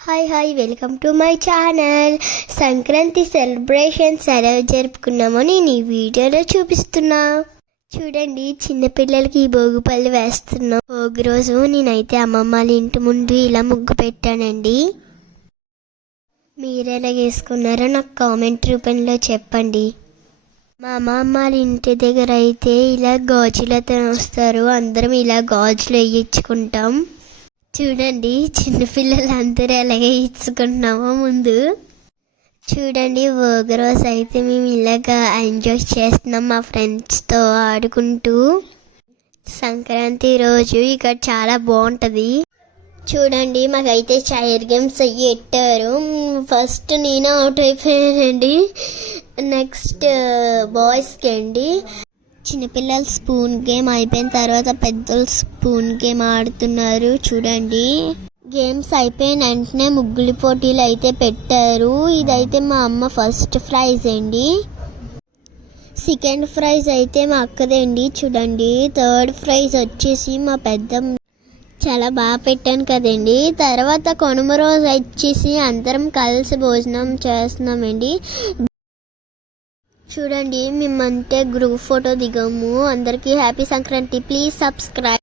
Hi welcome to my channel. Sankranti celebrations ఎలా జరుపుకున్నామో నేను ఈ వీడియోలో చూపిస్తున్నా. చూడండి, చిన్నపిల్లలకి భోగిపళ్ళు వేస్తున్నాం. భోగి రోజు నేనైతే అమ్మమ్మ వాళ్ళ ఇంటి ముందు ఇలా ముగ్గు పెట్టానండి. మీరు ఎలా వేసుకున్నారో నాకు కామెంట్ రూపంలో చెప్పండి. మా అమ్మమ్మ వాళ్ళ ఇంటి దగ్గర అయితే ఇలా గాజులతో వస్తారు. అందరం ఇలా గాజులు వేయించుకుంటాం. చూడండి, చిన్నపిల్లలందరూ ఎలాగే ఇచ్చుకుంటున్నామో ముందు చూడండి. భోగి రోజు అయితే మేము ఇలాగా ఎంజాయ్ చేస్తున్నాం మా ఫ్రెండ్స్తో ఆడుకుంటూ. సంక్రాంతి రోజు ఇక్కడ చాలా బాగుంటుంది. చూడండి, మాకైతే చైర్ గేమ్స్ అయ్యి పెట్టారు. ఫస్ట్ నేను అవుట్ అయిపోయానండి. నెక్స్ట్ బాయ్స్కి అండి. చిన్నపిల్లలు స్పూన్ గేమ్ అయిపోయిన తర్వాత పెద్దలు స్పూన్ గేమ్ ఆడుతున్నారు. చూడండి, గేమ్స్ అయిపోయిన వెంటనే ముగ్గులు పోటీలు అయితే పెట్టారు. ఇదైతే మా అమ్మ ఫస్ట్ ప్రైజ్ అండి. సెకండ్ ప్రైజ్ అయితే మా అక్కదండి. చూడండి, థర్డ్ ప్రైజ్ వచ్చేసి మా పెద్దమ్మ. చాలా బాగా పెట్టాను కదండి. తర్వాత కనుమ రోజు వచ్చేసి అందరం కలిసి భోజనం చేస్తున్నామండి. చూడండి, మేమంటే గ్రూప్ ఫోటో దిగాము. అందరికీ హ్యాపీ సంక్రాంతి. Please subscribe.